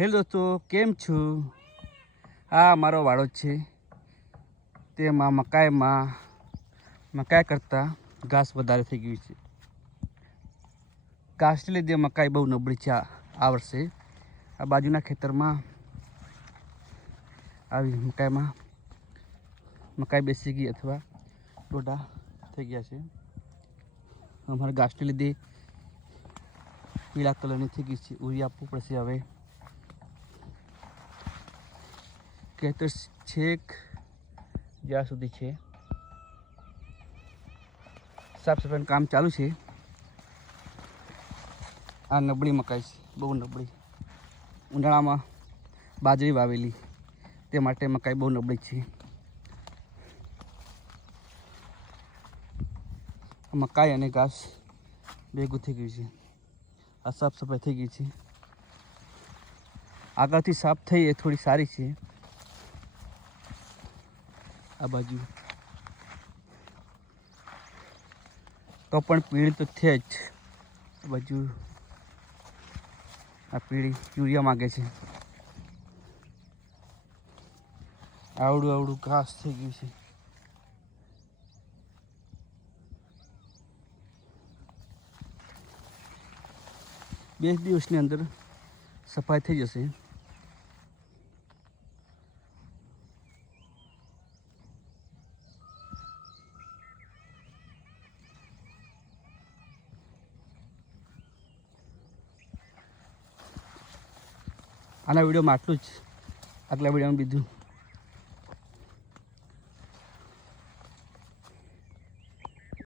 Hello દોસ્તો, કેમ છો? આ મારો વાડો છે. તેમાં મકાઈમાં, મકાઈ કરતાં ઘાસ વધારે થઈ ગયું છે. ઘાસને લીધે મકાઈ બહુ નબળી છે આ વર્ષે. આ બાજુના ખેતરમાં આવી મકાઈમાં મકાઈ બેસી ગઈ અથવા ડોડા થઈ ગયા છે. અમારા ઘાસને લીધે પીળા કલરની થઈ ગઈ છે. ઉરી આપવું પડશે હવે. ખેતર છેક જ્યાં સુધી છે. સાફ સફાઈનું કામ ચાલુ છે. આ નબળી મકાઈ છે, બહુ નબળી. ઉનાળામાં બાજરી વાવેલી, તે માટે મકાઈ બહુ નબળી છે. મકાઈ અને ઘાસ ભેગું થઈ ગયું છે. આ સાફ સફાઈ થઈ ગઈ છે. આગળથી સાફ થઈ એ થોડી સારી છે. આ બાજુ. તો પણ પીળી તો છે જ. આ બાજુ આ પીળી યુરિયા માગે છે. આવડું આવડું ઘાસ થઈ ગયું છે. બે દિવસની અંદર સફાઈ થઈ જશે. આના વિડીયોમાં આટલું જ. આગલા વિડીયોમાં બીજું.